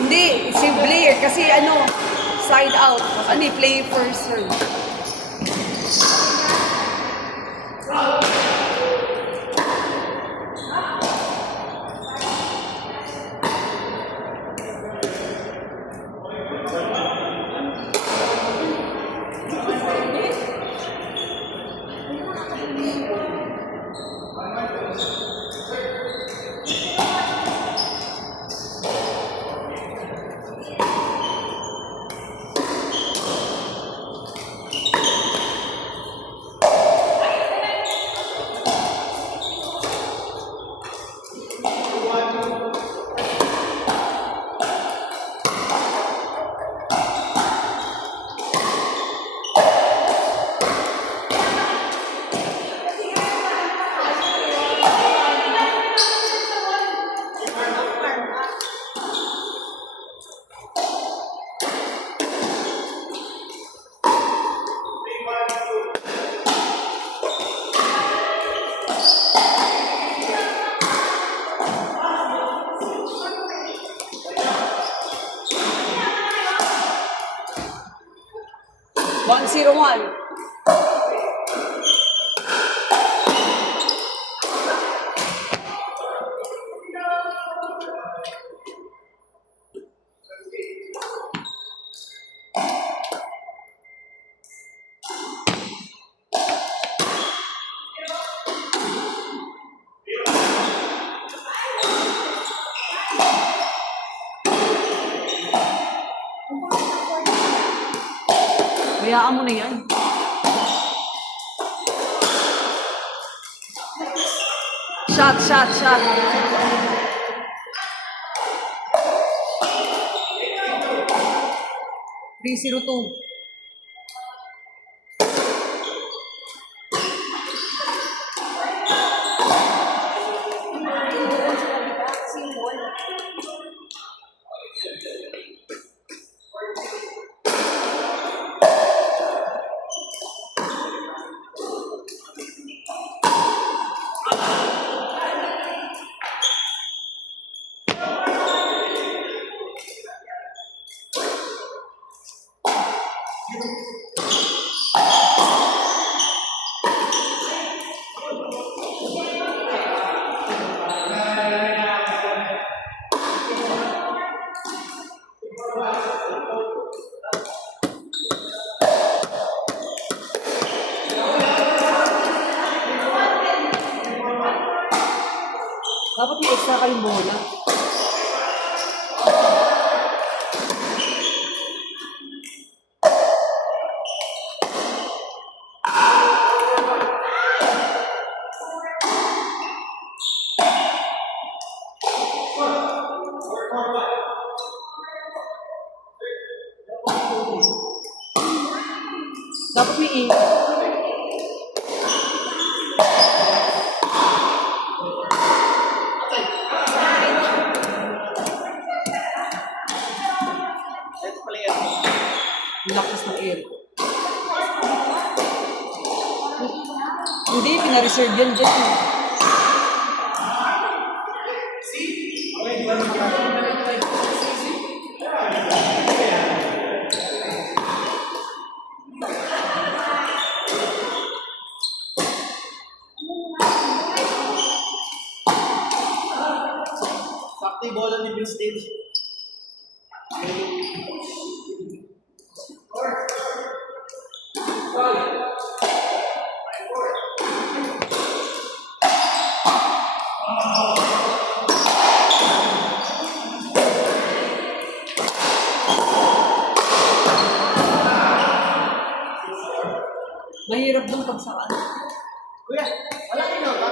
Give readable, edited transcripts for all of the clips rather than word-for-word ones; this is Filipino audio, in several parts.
Hindi, si Blair. Kasi ano, side out. Ano play first serve. One zero one. Hayaan mo na yan. Shot, shot, shot. 302. Dapat may extra kayong bola. Dapat may lakas ng air. Hindi, pina-reserve yan dyan. Sakto yung bola ni Bill Stage. Mahirap dun pag saan. Kuya, wala kayo na ba?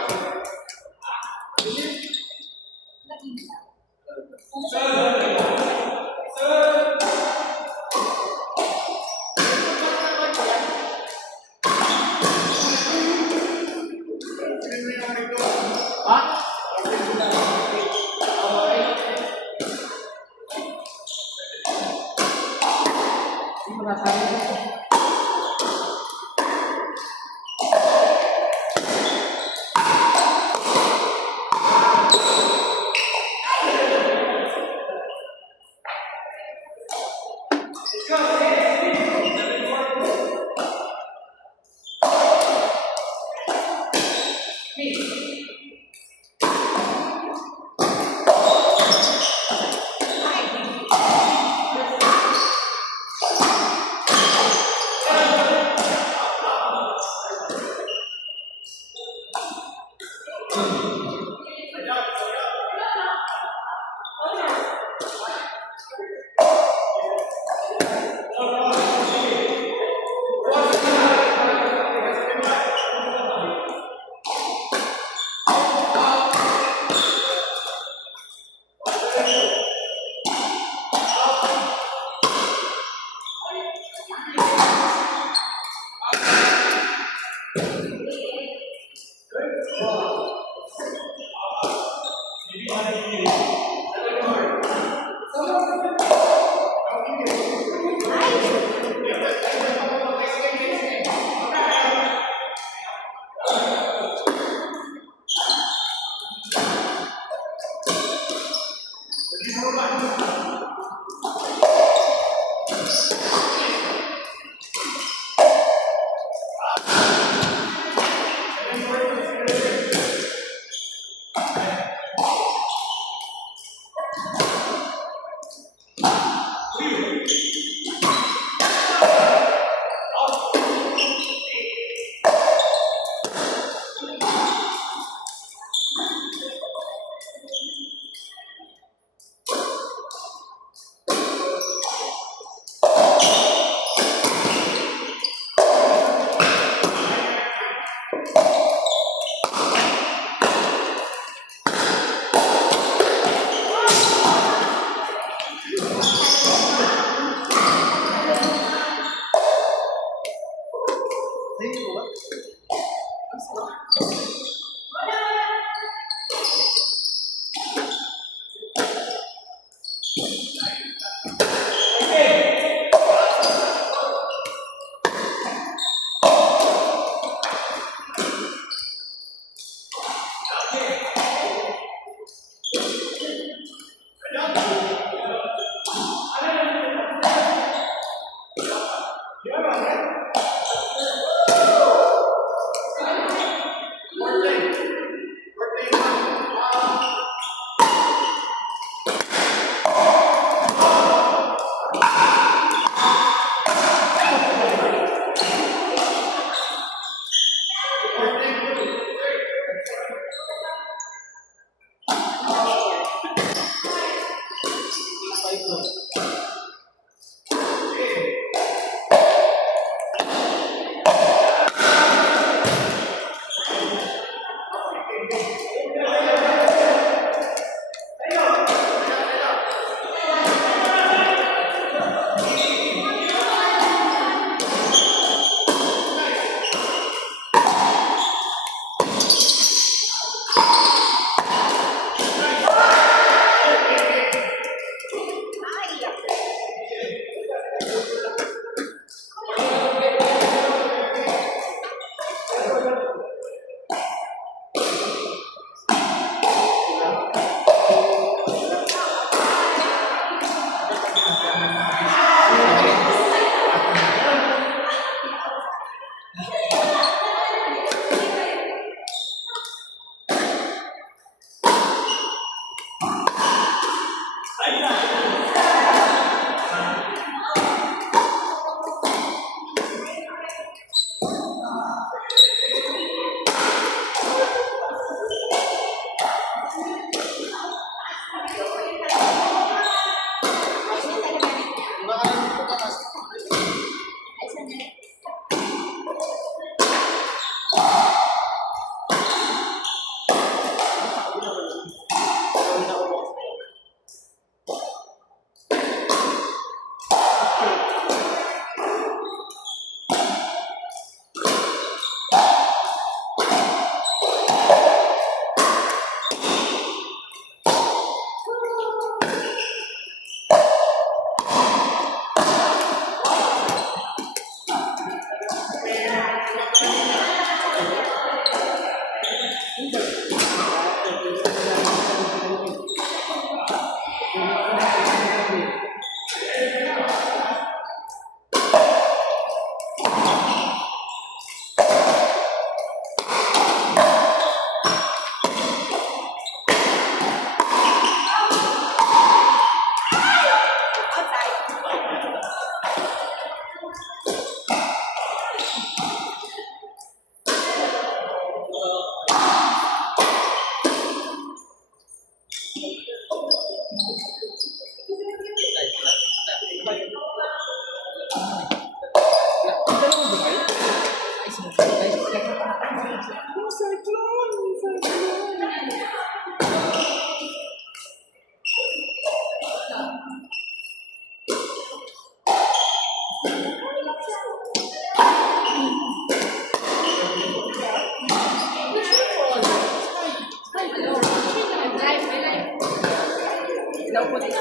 Ilaw po dito.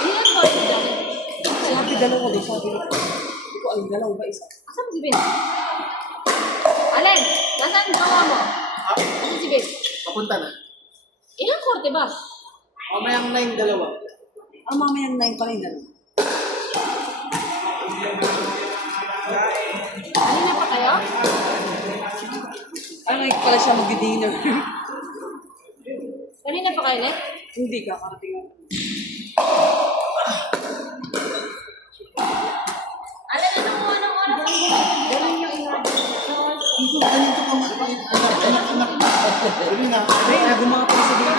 Ilan po ito dyan? Sabi dalawa din, sabi. Hindi ko alam, dalawa ba isa? Asan si Ben? Alin, nasaan gawa mo? Asan si Ben? Papunta na. Ilang korte ba? Mamayang 9, dalawa. Mamayang 9 pa rin dalawa. Alin na pa kayo? Ngayon pala siya mag-dinner. Kanina pa kayo ulit? Hindi ka, karating ako. Alin, anong oras? Ganun yung inabi. Dito, ganito ka anak. Dali na. Ay, gumawa pa sa dito.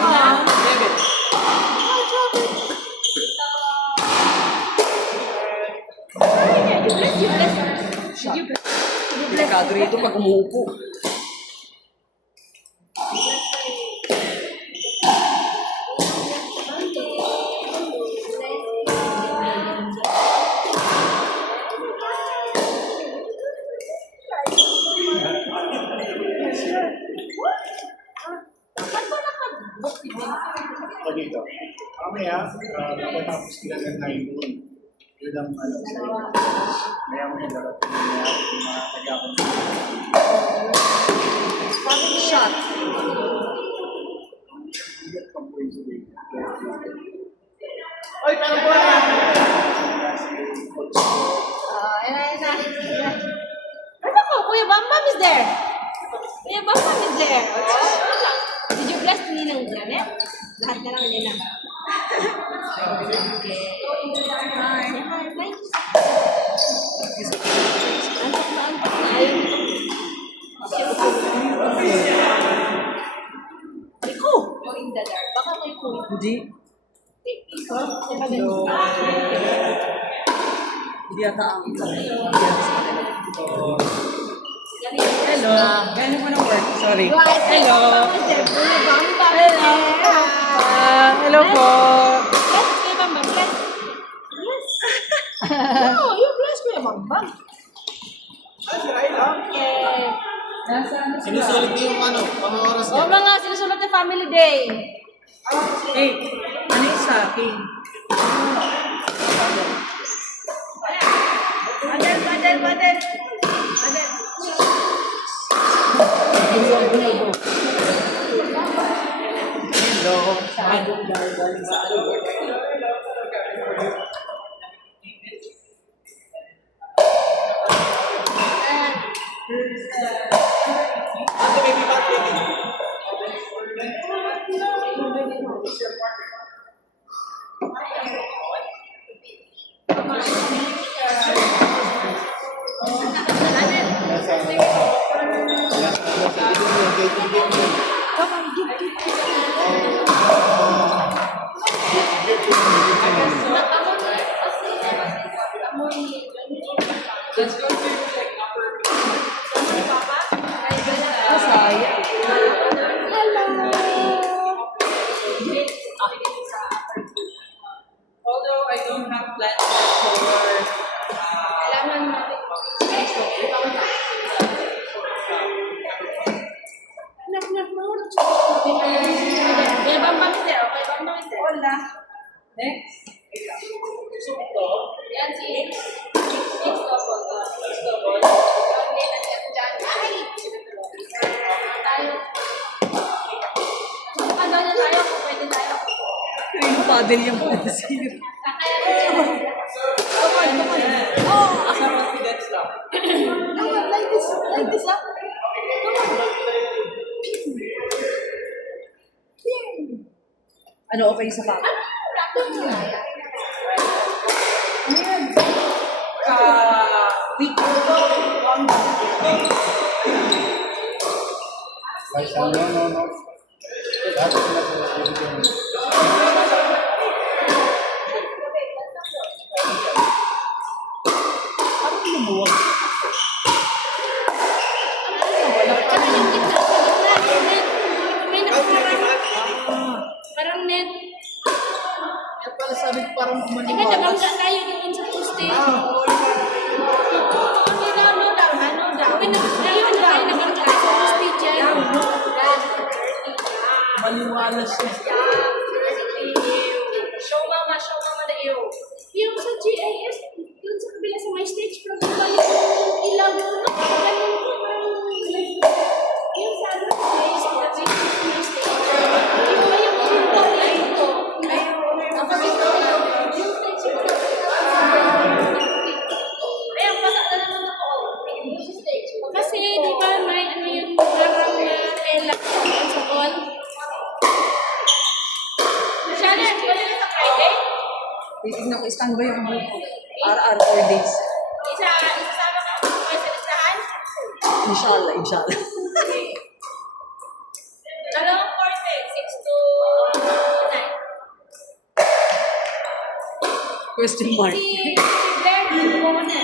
You bless. Delikado rito pag umuupo. O dito. Mamaya, matapos sila ng 9 doon. Yun ang ano sa inyo. Kaya mo yung darating niya, yung mga taga-kong Shot. Oy, parang po na! Ano ko? Kuya Bambam is there. Kuya Bambam is there. Did you bless Ninang Janet? Lahat na lang nila. Okay. Hi. Antok na antok na. Iko! You're in the dark. Baka may kuya. Hindi. Hello. Hindi yata ang isa. Hello. Gano'n mo ng work? Sorry. Hello. Hello. Hello po. Bless Kuya Bambam. Bless. Bless. Wow, you bless Kuya Bambam. Okay. Sinusulit niyo yung ano, mga oras O mga sinusunod na family day. Hey, ano yung sa akin? Baden. Hello. Let's go to like upper. Sayang. Although I don't have plans for Kailangan natin. Kuya Bambam is there. Kuya Bambam is there. Hola. Next. Yan si Six double. Johnny, nandiyan dyan. Ay! Tayo. Ano na tayo? Kung pwede tayo. Yung paddle yung pansin. Kakayanin mo. Come on. Oh, asa confidence lang. Like this up. Ano okay sa pa? Raptor mo na yan. Week. No. Dapat na po. Parang lumuwag. Tsaka yung gitna. May nakaparang. Parang net. Yan pala sabi ko parang Teka, maniwala. nabangga tayo doon sa poste. No down. Okay na tayo Maliwalas siya. Show mama na iyo. Yung sa GIS, yun sa kabila sa my stage program, yung ilaw yun, yung sa ano, yung sa my stage, yung ba yung pinto na ito? Ang kapito na yung stage ayun, basa na naman ako. Yung stage. Kasi, di ba, may ano yung parang tela sa wall? Shannon, wala na sa Friday? Titignan ko, standby yung buhok ko. RR 4 days. Isasama ka ako sa listahan? Inshallah, inshallah. Dalawang korte, 6 to 9. Question mark. Si Blair, nagpupunta.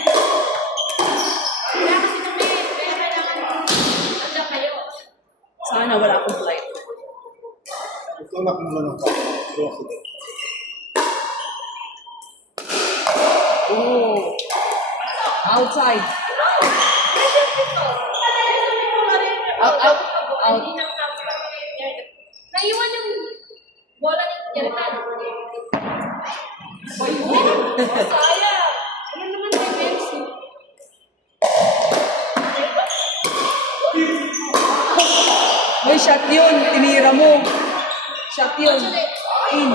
Kaya kasi kami, kaya kailangan nandiyan kayo. Sana wala akong flight. Tulak mo lang ako. Tulak ko. Oh. Outside. Out. Naiwan yung bola ni Jerican. Sayang. Ano naman may Messi? May shot yun. Tinira mo. Shot yun. In.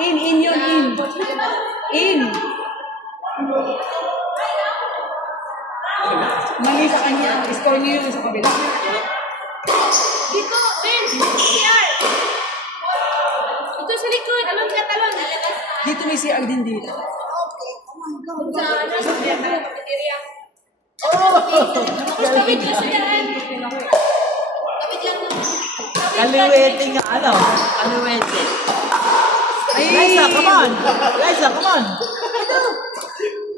In yun, in. In. Mali sa kanya. Score niyo yun sa kabila. Dito, Ben, CR. Ito sa likod, alon ka talon. Dito may CR din dito. Sa ano, sa cafeteria. Tawid ka sa yan. Tawid lang ng... Kaliwete nga, ano? Kaliwete. Ay! Liza, come on! Liza, come on!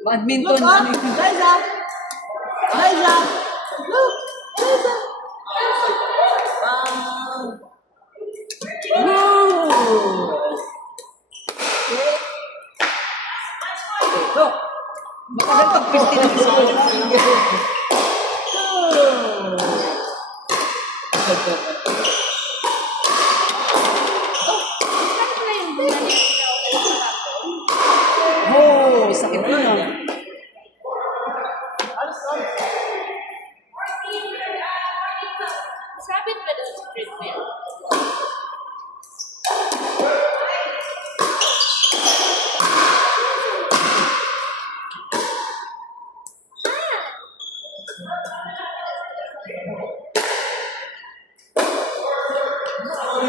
Badminton. Look, Ano yun? Liza! Liza! Look! Liza! Woo! Look! Matagal pag 50 na isa. Oh, sakit mo na. Sabit ba doon sa treadmill?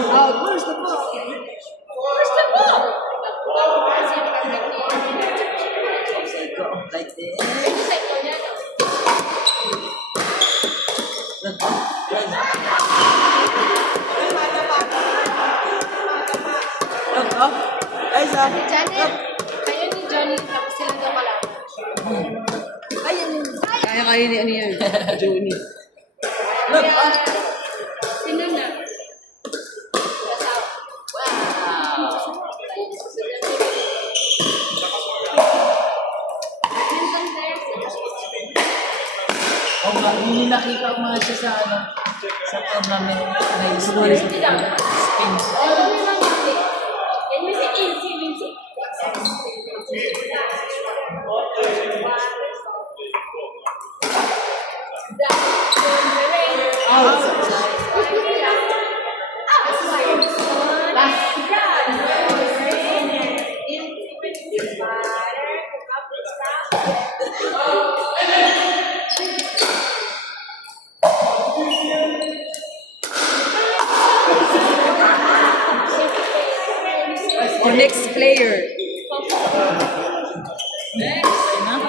Out. Where's the ball? Where's the ball? Go like this. Ito sa ikaw niya, no? Look, Liza. Look, oh. Liza. Janet, kayo ni Johnny, tapos silang gawala. Ayan. Kaya ni ano yan? Johnny. Look, oh. Sino na? Kasaw. Wow. Minsan there, Oo nga, hindi nakita ko mga siya sa ano, sa tournament na spins. Spins. ano naman yun? Yan yung si Incy, Wincy. Or next player. Next.